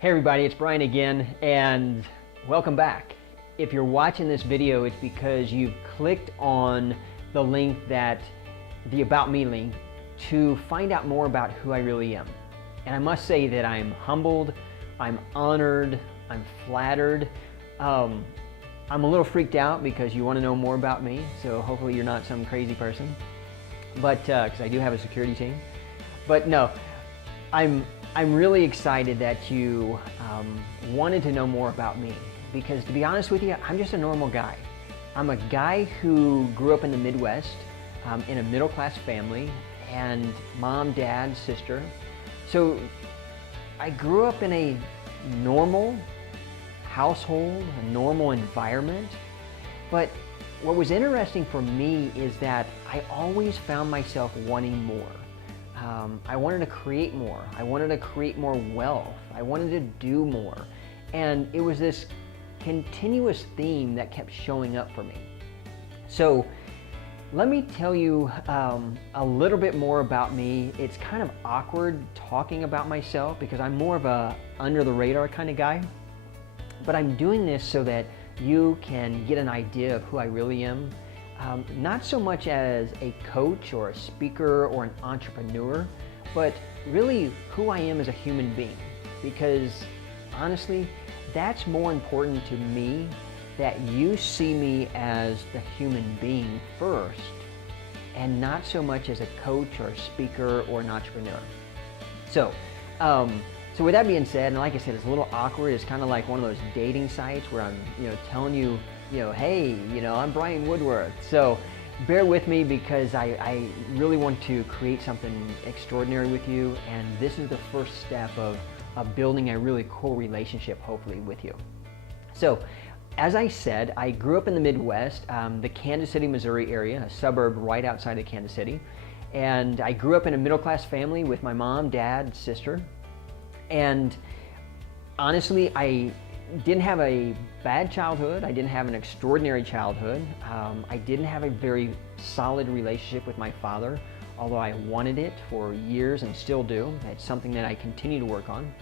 Hey everybody, it's Brian again, and welcome back. If you're watching this video, it's because you've clicked on the link the About Me link to find out more about who I really am. And I must say that I'm humbled, I'm honored, I'm flattered. I'm a little freaked out because you want to know more about me, so hopefully you're not some crazy person. But because I do have a security team. But no, I'm really excited that you wanted to know more about me, because to be honest with you, I'm just a normal guy. I'm a guy who grew up in the Midwest in a middle-class family, and mom, dad, sister. So I grew up in a normal household, a normal environment. But what was interesting for me is that I always found myself wanting more. I wanted to create more. I wanted to create more wealth. I wanted to do more. And it was this continuous theme that kept showing up for me. So let me tell you a little bit more about me. It's kind of awkward talking about myself because I'm more of a under the radar kind of guy. But I'm doing this so that you can get an idea of who I really am. Not so much as a coach or a speaker or an entrepreneur, but really who I am as a human being. Because honestly, that's more important to me, that you see me as the human being first, and not so much as a coach or a speaker or an entrepreneur. So with that being said, and like I said, it's a little awkward. It's kind of like one of those dating sites where I'm, telling you, hey, I'm Brian Woodworth. So bear with me because I really want to create something extraordinary with you, and this is the first step of building a really cool relationship, hopefully, with you. So, as I said, I grew up in the Midwest, the Kansas City, Missouri area, a suburb right outside of Kansas City. And I grew up in a middle-class family with my mom, dad, sister. And honestly, I didn't have a bad childhood. I didn't have an extraordinary childhood. I didn't have a very solid relationship with my father, although I wanted it for years and still do. It's something that I continue to work on.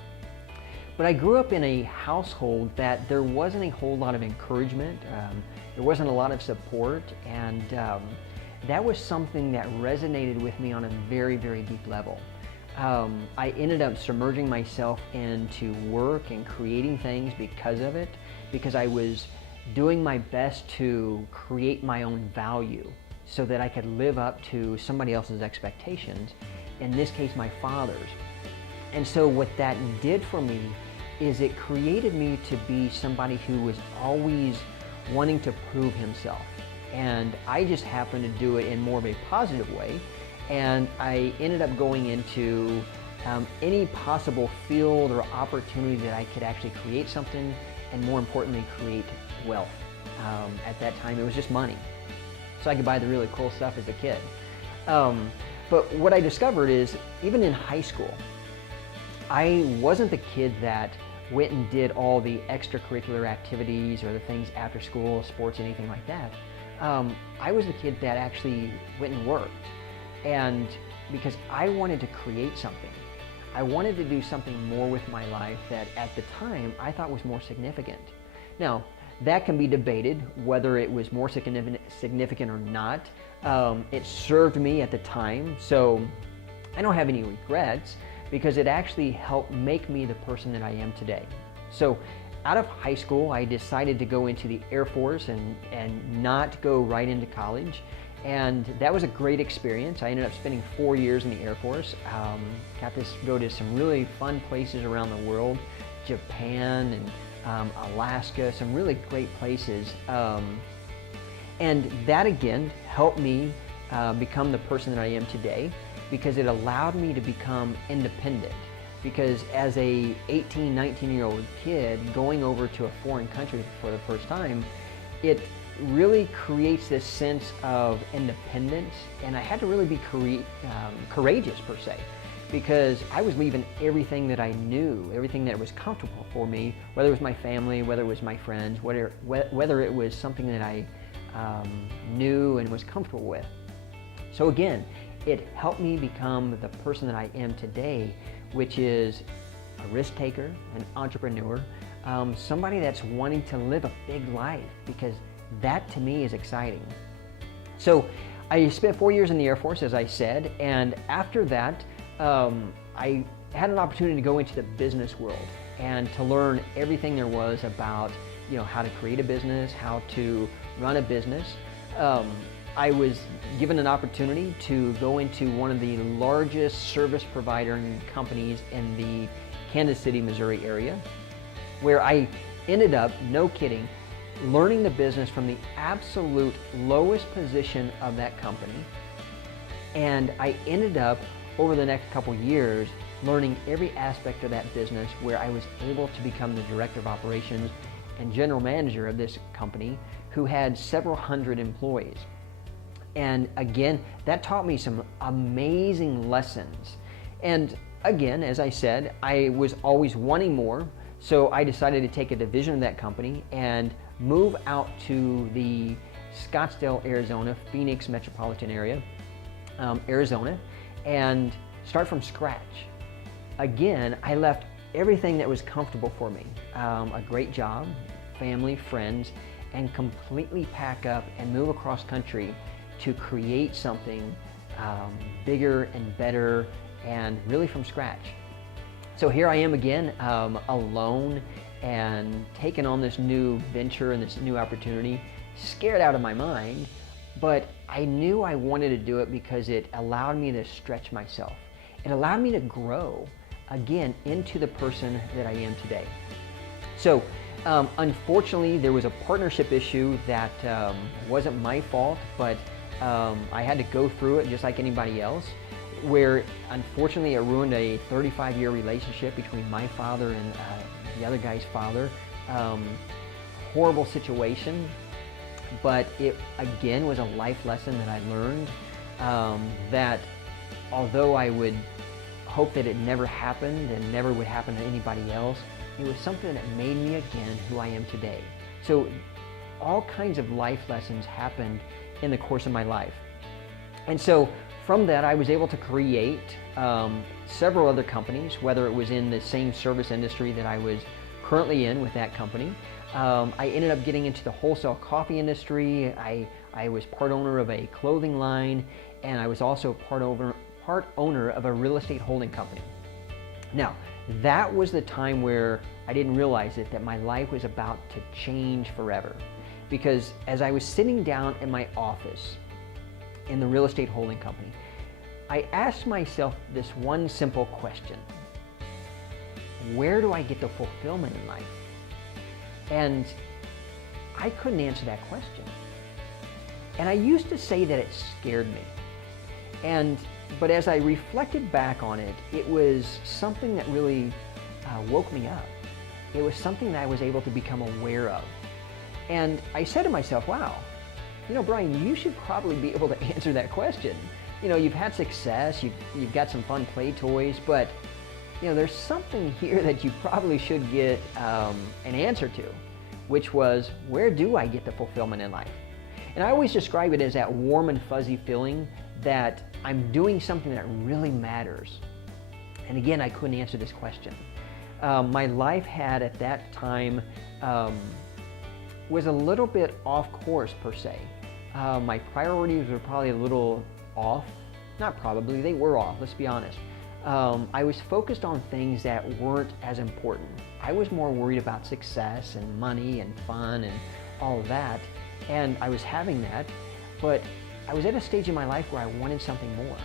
But I grew up in a household that there wasn't a whole lot of encouragement. There wasn't a lot of support, and that was something that resonated with me on a very, very deep level. I ended up submerging myself into work and creating things because of it, because I was doing my best to create my own value so that I could live up to somebody else's expectations, in this case my father's. And so what that did for me is it created me to be somebody who was always wanting to prove himself. And I just happened to do it in more of a positive way. And I ended up going into any possible field or opportunity that I could actually create something, and more importantly, create wealth. At that time, it was just money. So I could buy the really cool stuff as a kid. But what I discovered is, even in high school, I wasn't the kid that went and did all the extracurricular activities or the things after school, sports, anything like that. I was the kid that actually went and worked. And because I wanted to create something, I wanted to do something more with my life that at the time I thought was more significant. Now, that can be debated whether it was more significant or not. It served me at the time, so I don't have any regrets, because it actually helped make me the person that I am today. So out of high school, I decided to go into the Air Force and not go right into college. And that was a great experience. I ended up spending 4 years in the Air Force. Got to go to some really fun places around the world, Japan and Alaska, some really great places. And that again helped me become the person that I am today, because it allowed me to become independent. Because as a 18, 19-year-old kid going over to a foreign country for the first time, it really creates this sense of independence, and I had to really be courageous per se, because I was leaving everything that I knew, everything that was comfortable for me, whether it was my family, whether it was my friends, whether it was something that I knew and was comfortable with. So again, it helped me become the person that I am today, which is a risk taker, an entrepreneur, somebody that's wanting to live a big life, because that to me is exciting. So I spent 4 years in the Air Force, as I said, and after that, I had an opportunity to go into the business world and to learn everything there was about, how to create a business, how to run a business. I was given an opportunity to go into one of the largest service provider companies in the Kansas City, Missouri area, where I ended up, no kidding, learning the business from the absolute lowest position of that company. And I ended up, over the next couple years, learning every aspect of that business, where I was able to become the director of operations and general manager of this company, who had several hundred employees. And again, that taught me some amazing lessons. And again, as I said, I was always wanting more, so I decided to take a division of that company and move out to the Scottsdale, Arizona, Phoenix metropolitan area, Arizona, and start from scratch. Again, I left everything that was comfortable for me, a great job, family, friends, and completely pack up and move across country to create something bigger and better, and really from scratch. So here I am again, alone, and taking on this new venture and this new opportunity, scared out of my mind, but I knew I wanted to do it because it allowed me to stretch myself. It allowed me to grow again into the person that I am today. So unfortunately, there was a partnership issue that wasn't my fault, but I had to go through it just like anybody else, where unfortunately it ruined a 35-year relationship between my father and the other guy's father. Horrible situation, but it again was a life lesson that I learned, that although I would hope that it never happened and never would happen to anybody else, it was something that made me again who I am today. So all kinds of life lessons happened in the course of my life. And so from that, I was able to create several other companies, whether it was in the same service industry that I was currently in with that company. I ended up getting into the wholesale coffee industry. I was part owner of a clothing line, and I was also part owner of a real estate holding company. Now, that was the time where I didn't realize it, that my life was about to change forever. Because as I was sitting down in my office in the real estate holding company, I asked myself this one simple question: where do I get the fulfillment in life? And I couldn't answer that question. And I used to say that it scared me. But as I reflected back on it, it was something that really woke me up. It was something that I was able to become aware of. And I said to myself, wow, Brian, you should probably be able to answer that question. You've had success, you've got some fun play toys, but there's something here that you probably should get an answer to, which was, where do I get the fulfillment in life? And I always describe it as that warm and fuzzy feeling that I'm doing something that really matters. And again, I couldn't answer this question. My life had at that time was a little bit off course per se. My priorities were probably a little off. Not probably, they were off, let's be honest. I was focused on things that weren't as important. I was more worried about success and money and fun and all of that. And I was having that, but I was at a stage in my life where I wanted something more.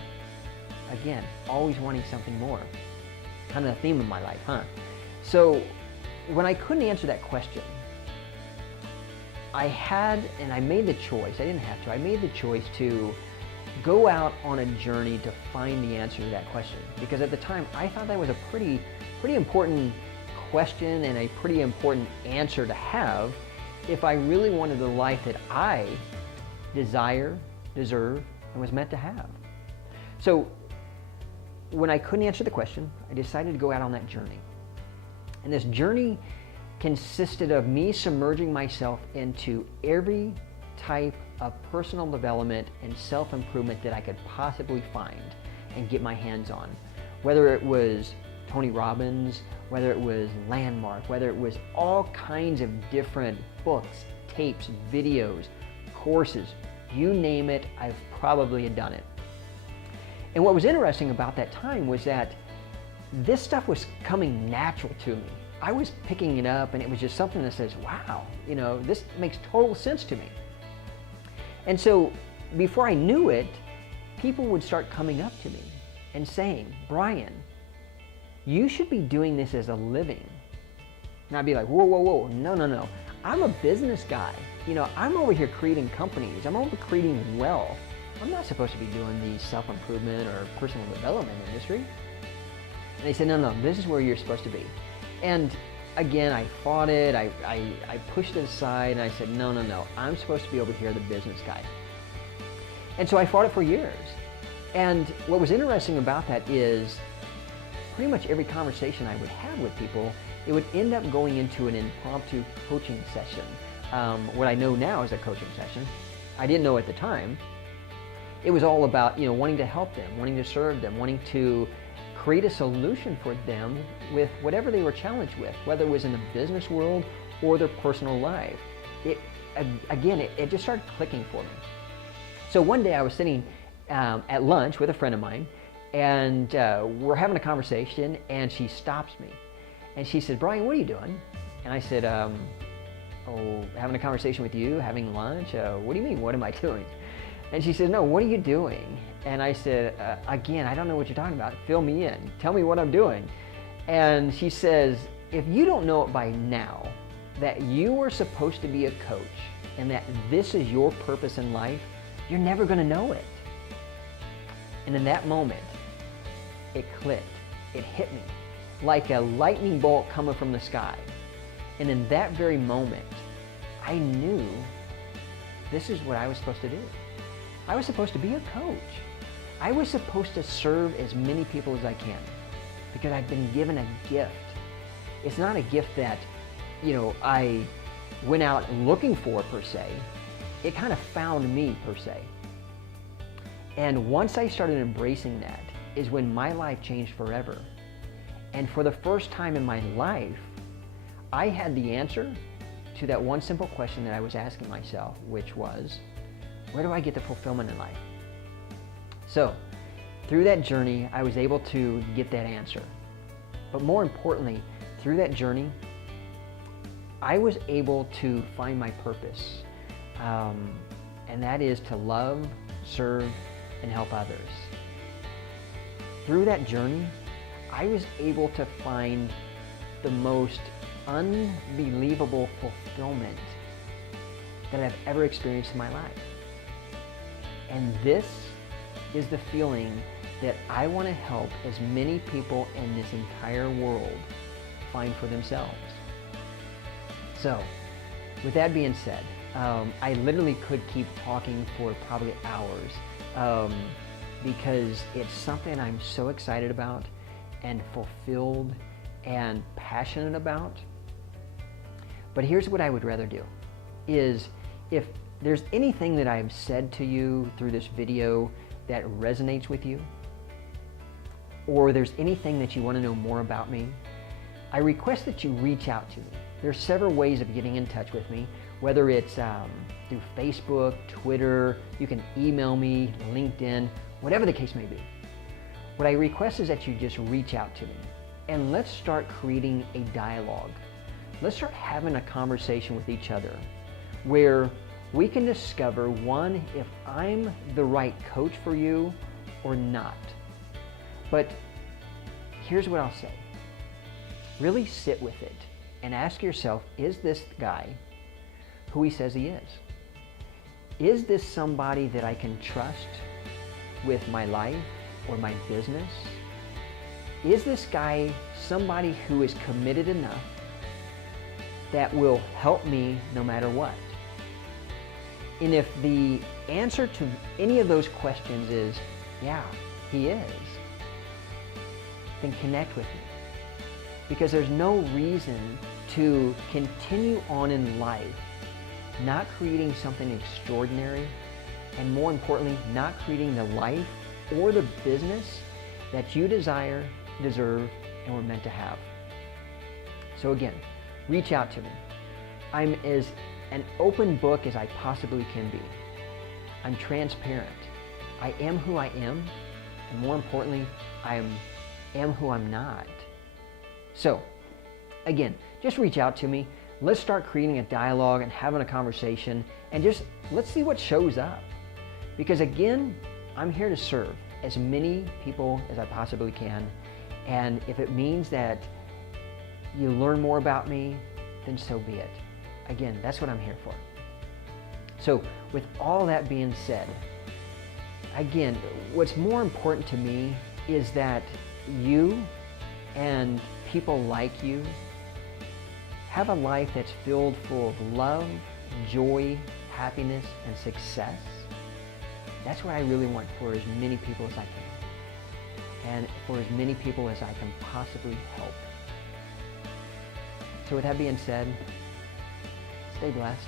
Again, always wanting something more. Kind of the theme of my life, huh? So when I couldn't answer that question, I made the choice, I didn't have to, I made the choice to go out on a journey to find the answer to that question. Because at the time, I thought that was a pretty important question and a pretty important answer to have if I really wanted the life that I desire, deserve, and was meant to have. So when I couldn't answer the question, I decided to go out on that journey. And this journey consisted of me submerging myself into every type of personal development and self-improvement that I could possibly find and get my hands on. Whether it was Tony Robbins, whether it was Landmark, whether it was all kinds of different books, tapes, videos, courses, you name it, I've probably done it. And what was interesting about that time was that this stuff was coming natural to me. I was picking it up, and it was just something that says, wow, this makes total sense to me. And so before I knew it, people would start coming up to me and saying, Brian, you should be doing this as a living. And I'd be like, whoa, whoa, whoa, no. I'm a business guy. I'm over here creating companies. I'm over creating wealth. I'm not supposed to be doing the self-improvement or personal development industry. And they said, no, this is where you're supposed to be. And again, I fought it. I pushed it aside, and I said, no, I'm supposed to be over here, the business guy. And so I fought it for years. And what was interesting about that is pretty much every conversation I would have with people, it would end up going into an impromptu coaching session. What I know now is a coaching session. I didn't know at the time. It was all about, wanting to help them, wanting to serve them, wanting to create a solution for them with whatever they were challenged with, whether it was in the business world or their personal life. It just started clicking for me. So one day I was sitting at lunch with a friend of mine, and we're having a conversation, and she stops me. And she said, Brian, what are you doing? And I said, having a conversation with you, having lunch? What do you mean, what am I doing? And she said, no, what are you doing? And I said, again, I don't know what you're talking about. Fill me in. Tell me what I'm doing. And she says, if you don't know it by now, that you are supposed to be a coach and that this is your purpose in life, you're never going to know it. And in that moment, it clicked. It hit me like a lightning bolt coming from the sky. And in that very moment, I knew this is what I was supposed to do. I was supposed to be a coach. I was supposed to serve as many people as I can because I've been given a gift. It's not a gift that, I went out looking for per se. It kind of found me per se. And once I started embracing that is when my life changed forever. And for the first time in my life, I had the answer to that one simple question that I was asking myself, which was, where do I get the fulfillment in life? So, through that journey, I was able to get that answer. But more importantly, through that journey, I was able to find my purpose. And that is to love, serve, and help others. Through that journey, I was able to find the most unbelievable fulfillment that I've ever experienced in my life. And this is the feeling that I want to help as many people in this entire world find for themselves. So, with that being said, I literally could keep talking for probably hours because it's something I'm so excited about and fulfilled and passionate about. But here's what I would rather do, is if there's anything that I've said to you through this video that resonates with you, or there's anything that you want to know more about me, I request that you reach out to me. There's several ways of getting in touch with me, whether it's through Facebook, Twitter, you can email me, LinkedIn, whatever the case may be. What I request is that you just reach out to me and let's start creating a dialogue. Let's start having a conversation with each other where we can discover, one, if I'm the right coach for you or not. But here's what I'll say. Really sit with it and ask yourself, is this guy who he says he is? Is this somebody that I can trust with my life or my business? Is this guy somebody who is committed enough that will help me no matter what? And if the answer to any of those questions is, yeah, he is, then connect with me. Because there's no reason to continue on in life not creating something extraordinary, and more importantly, not creating the life or the business that you desire, deserve, and we're meant to have. So again, reach out to me. I'm as an open book as I possibly can be. I'm transparent. I am who I am, and more importantly, I am who I'm not. So, again, just reach out to me. Let's start creating a dialogue and having a conversation, and just let's see what shows up. Because again, I'm here to serve as many people as I possibly can, and if it means that you learn more about me, then so be it. Again, that's what I'm here for. So, with all that being said, again, what's more important to me is that you and people like you have a life that's filled full of love, joy, happiness, and success. That's what I really want for as many people as I can, and for as many people as I can possibly help. So with that being said, stay blessed.